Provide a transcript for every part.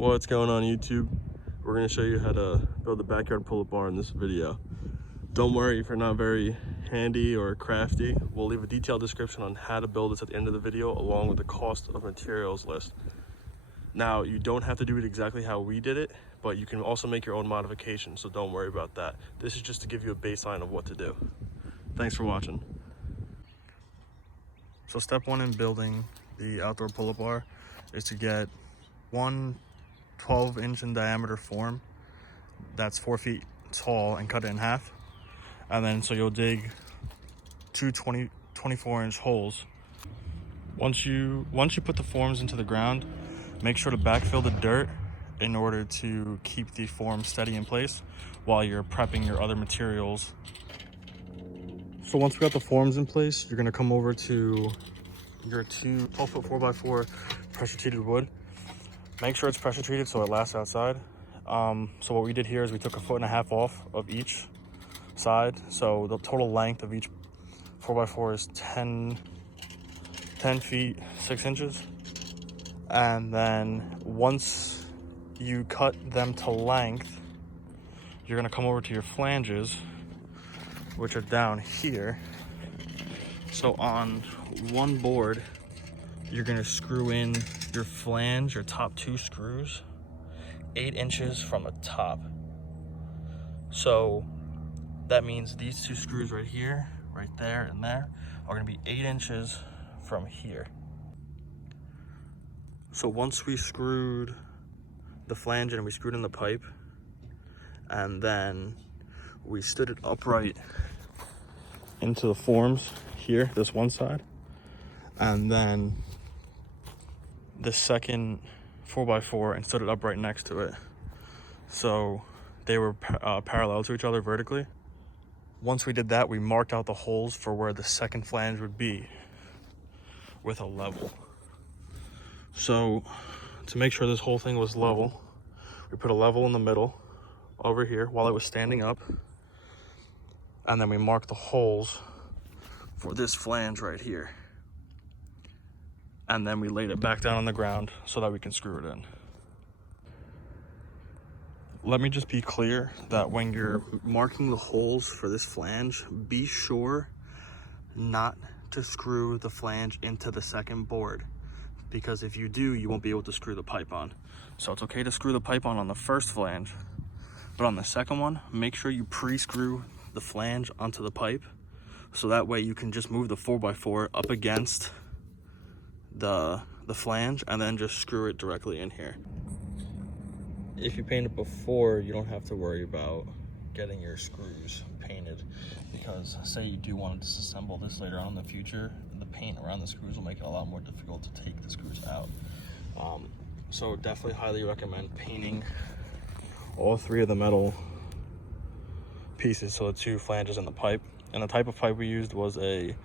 What's going on YouTube? We're going to show you how to build a backyard pull-up bar in this video. Don't worry if you're not very handy or crafty. We'll leave a detailed description on how to build this at the end of the video along with the cost of materials list. Now, you don't have to do it exactly how we did it, but you can also make your own modifications, so don't worry about that. This is just to give you a baseline of what to do. Thanks for watching. So step one in building the outdoor pull-up bar is to get one 12-inch in diameter form that's 4 feet tall and cut it in half. And then so you'll dig two 24-inch holes. Once you put the forms into the ground, make sure to backfill the dirt in order to keep the form steady in place while you're prepping your other materials. So once we got the forms in place, you're gonna come over to your two 12-foot 4x4 pressure treated wood. Make sure it's pressure treated so it lasts outside. So what we did here is we took 1.5 feet off of each side. So the total length of each 4x4 is 10 feet 6 inches. And then once you cut them to length, you're gonna come over to your flanges, which are down here. So on one board, you're gonna screw in your flange, your top two screws, 8 inches from the top. So that means these two screws right here, right there, and there are gonna be 8 inches from here. So once we screwed the flange and we screwed in the pipe, and then we stood it upright into the forms here, this one side, and then the second 4x4 and stood it upright next to it. So they were parallel to each other vertically. Once we did that, we marked out the holes for where the second flange would be with a level. So to make sure this whole thing was level, we put a level in the middle over here while it was standing up. And then we marked the holes for this flange right here. And then we laid it back down on the ground so that we can screw it in. Let me just be clear that when you're marking the holes for this flange, be sure not to screw the flange into the second board, because if you do, you won't be able to screw the pipe on. So it's okay to screw the pipe on the first flange, but on the second one, make sure you pre-screw the flange onto the pipe, so that way you can just move the 4x4 up against the flange and then just screw it directly in here. If you paint it before, you don't have to worry about getting your screws painted, because say you do want to disassemble this later on in the future, the paint around the screws will make it a lot more difficult to take the screws out. So definitely highly recommend painting all three of the metal pieces, so the two flanges and the pipe. And the type of pipe we used was it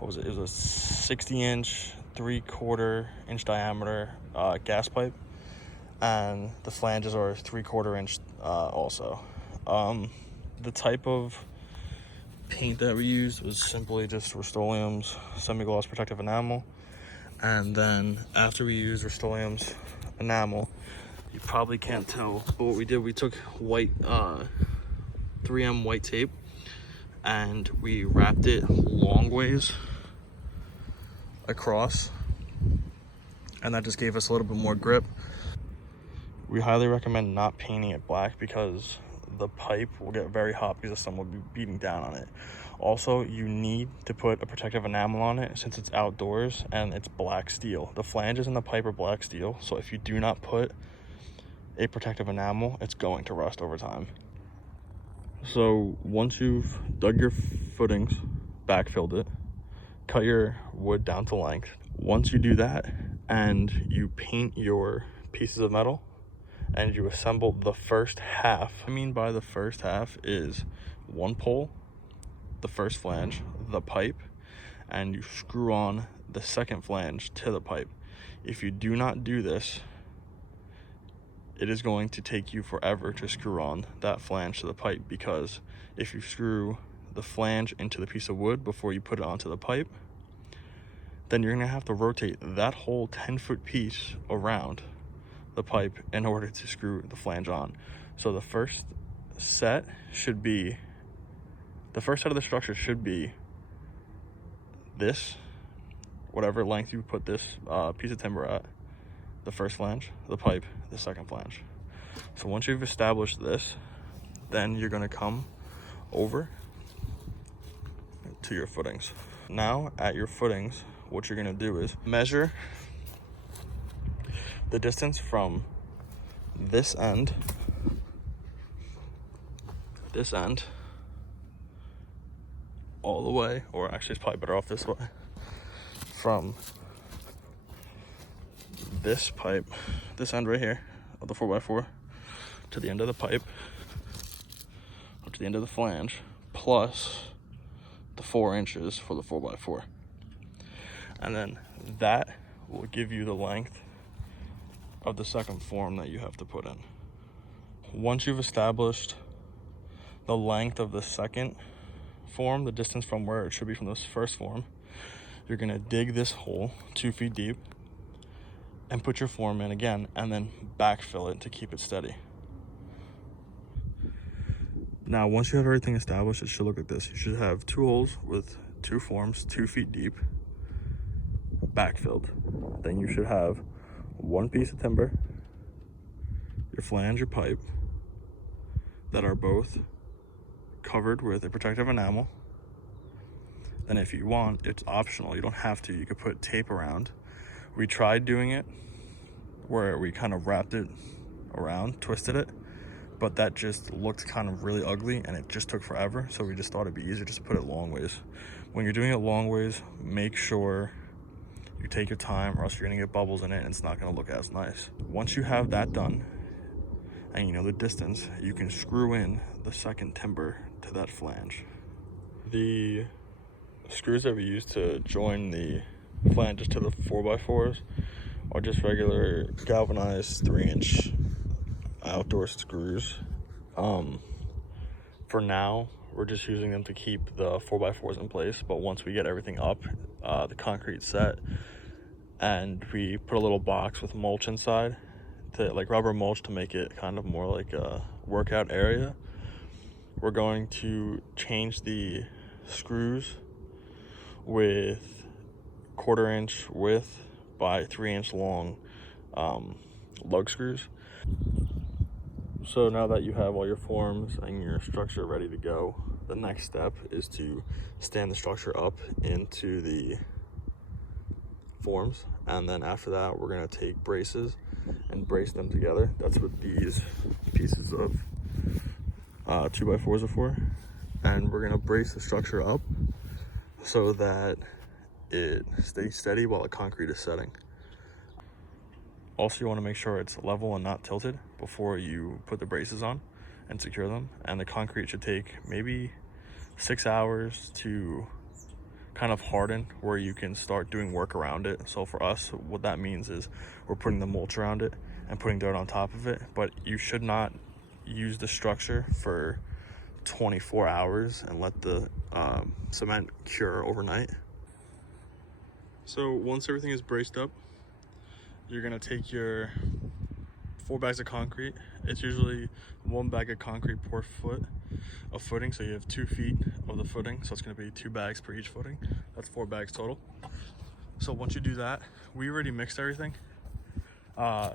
was a 60-inch 3/4 inch diameter gas pipe, and the flanges are 3/4 inch also. The type of paint that we used was simply just Rust-Oleum's semi-gloss protective enamel. And then after we used Rust-Oleum's enamel, you probably can't tell, but what we did, we took white 3M white tape and we wrapped it long ways across, and that just gave us a little bit more grip. We highly recommend not painting it black because the pipe will get very hot because the sun will be beating down on it. Also, you need to put a protective enamel on it since it's outdoors and it's black steel. The flanges in the pipe are black steel, so if you do not put a protective enamel, it's going to rust over time. So once you've dug your footings, backfilled it, cut your wood down to length. Once you do that and you paint your pieces of metal and you assemble the first half, what I mean by the first half is one pole, the first flange, the pipe, and you screw on the second flange to the pipe. If you do not do this, it is going to take you forever to screw on that flange to the pipe, because if you screw the flange into the piece of wood before you put it onto the pipe, then you're gonna have to rotate that whole 10-foot piece around the pipe in order to screw the flange on. So the first set should be, the first set of the structure should be this, whatever length you put this piece of timber at, the first flange, the pipe, the second flange. So once you've established this, then you're gonna come over to your footings. Now at your footings, what you're gonna do is measure the distance from this end all the way, or actually it's probably better off this way, from this pipe, this end right here of the 4x4 to the end of the pipe, or to the end of the flange, plus the 4 inches for the 4x4. And then that will give you the length of the second form that you have to put in. Once you've established the length of the second form, the distance from where it should be from this first form, you're gonna dig this hole 2 feet deep and put your form in again, and then backfill it to keep it steady. Now, once you have everything established, it should look like this. You should have 2 holes with 2 forms, 2 feet deep, backfilled. Then you should have 1 piece of timber, your flange, your pipe, that are both covered with a protective enamel. Then if you want, it's optional, you don't have to, you could put tape around. We tried doing it where we kind of wrapped it around, twisted it, but that just looked kind of really ugly and it just took forever. So we just thought it'd be easier just to put it long ways. When you're doing it long ways, make sure you take your time, or else you're gonna get bubbles in it and it's not gonna look as nice. Once you have that done and you know the distance, you can screw in the second timber to that flange. The screws that we use to join the flanges to the 4x4s are just regular galvanized 3-inch outdoor screws. For now, we're just using them to keep the 4x4s in place, but once we get everything up, the concrete set, and we put a little box with mulch inside, to like rubber mulch to make it kind of more like a workout area, we're going to change the screws with 1/4 inch width by 3-inch long lug screws. So now that you have all your forms and your structure ready to go, the next step is to stand the structure up into the forms, and then after that we're going to take braces and brace them together. That's what these pieces of 2x4s are for. And we're going to brace the structure up so that it stays steady while the concrete is setting. Also, you want to make sure it's level and not tilted before you put the braces on and secure them. And the concrete should take maybe 6 hours to kind of harden, where you can start doing work around it. So for us, what that means is we're putting the mulch around it and putting dirt on top of it, but you should not use the structure for 24 hours and let the cement cure overnight. So once everything is braced up, you're gonna take your 4 bags of concrete. It's usually 1 bag of concrete per foot of footing, so you have 2 feet of the footing, so it's gonna be 2 bags per each footing. That's 4 bags total. So once you do that, we already mixed everything.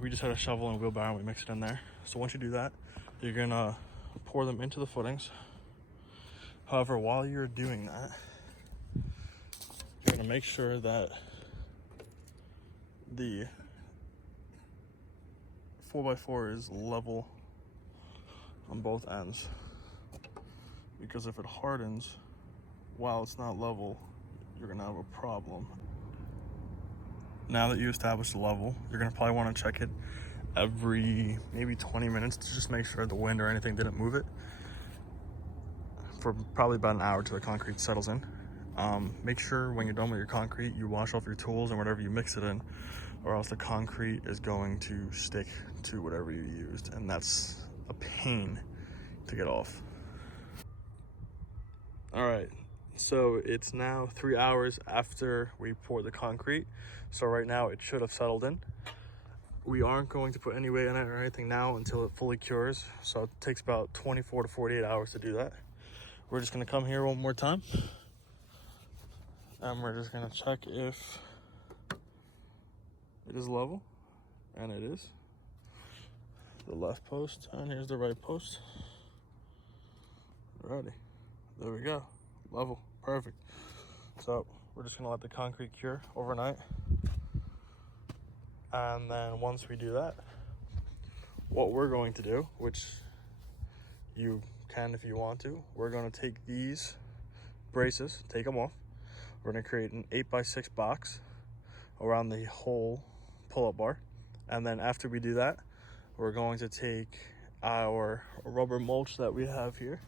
We just had a shovel and a wheelbarrow and we mixed it in there. So once you do that, you're gonna pour them into the footings. However, while you're doing that, you're gonna make sure that the 4x4 is level on both ends, because if it hardens while it's not level, you're gonna have a problem. Now that you establish the level, you're gonna probably want to check it every maybe 20 minutes to just make sure the wind or anything didn't move it, for probably about an hour till the concrete settles in. Make sure when you're done with your concrete, you wash off your tools and whatever you mix it in, or else the concrete is going to stick to whatever you used, and that's a pain to get off. All right, so it's now 3 hours after we poured the concrete. So right now it should have settled in. We aren't going to put any weight on it or anything now until it fully cures. So it takes about 24 to 48 hours to do that. We're just gonna come here one more time. And we're just gonna check if it is level. And it is. The left post, and here's the right post. Alrighty, there we go, level, perfect. So we're just gonna let the concrete cure overnight. And then once we do that, what we're going to do, which you can if you want to, we're gonna take these braces, take them off. We're gonna create an 8x6 box around the whole pull-up bar. And then after we do that, we're going to take our rubber mulch that we have here.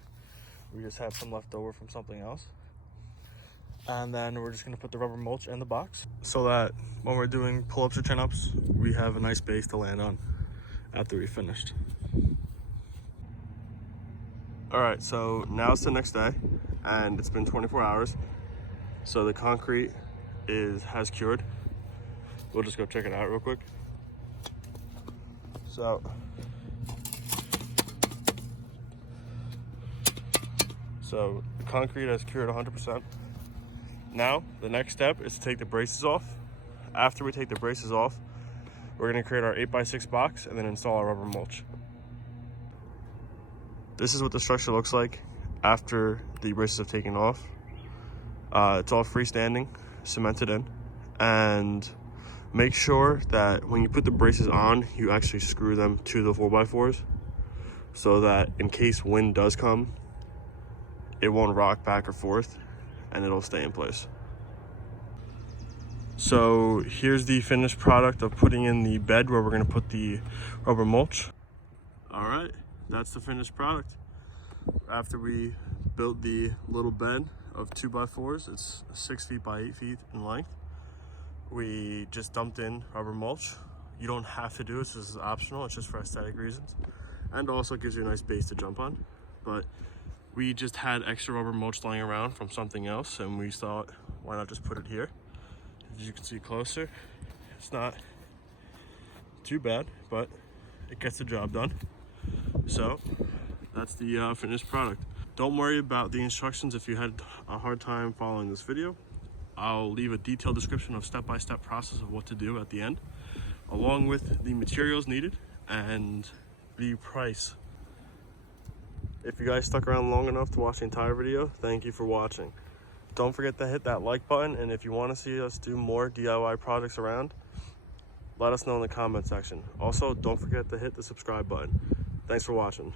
We just have some left over from something else. And then we're just gonna put the rubber mulch in the box so that when we're doing pull-ups or chin-ups, we have a nice base to land on after we finished. All right, so now it's the next day and it's been 24 hours. So the concrete has cured. We'll just go check it out real quick. So the concrete has cured 100%. Now, the next step is to take the braces off. After we take the braces off, we're gonna create our 8x6 box and then install our rubber mulch. This is what the structure looks like after the braces have taken off. It's all freestanding, cemented in, and make sure that when you put the braces on, you actually screw them to the 4x4s so that in case wind does come, it won't rock back or forth and it'll stay in place. So here's the finished product of putting in the bed where we're gonna put the rubber mulch. All right, that's the finished product. After we built the little bed of 2x4s, it's 6 feet by 8 feet in length. We just dumped in rubber mulch. You don't have to do it, this is optional, it's just for aesthetic reasons. And also gives you a nice base to jump on. But we just had extra rubber mulch lying around from something else and we thought, why not just put it here? As you can see closer, it's not too bad, but it gets the job done. So that's the finished product. Don't worry about the instructions if you had a hard time following this video. I'll leave a detailed description of step-by-step process of what to do at the end, along with the materials needed and the price. If you guys stuck around long enough to watch the entire video, thank you for watching. Don't forget to hit that like button, and if you want to see us do more DIY projects around, let us know in the comment section. Also, don't forget to hit the subscribe button. Thanks for watching.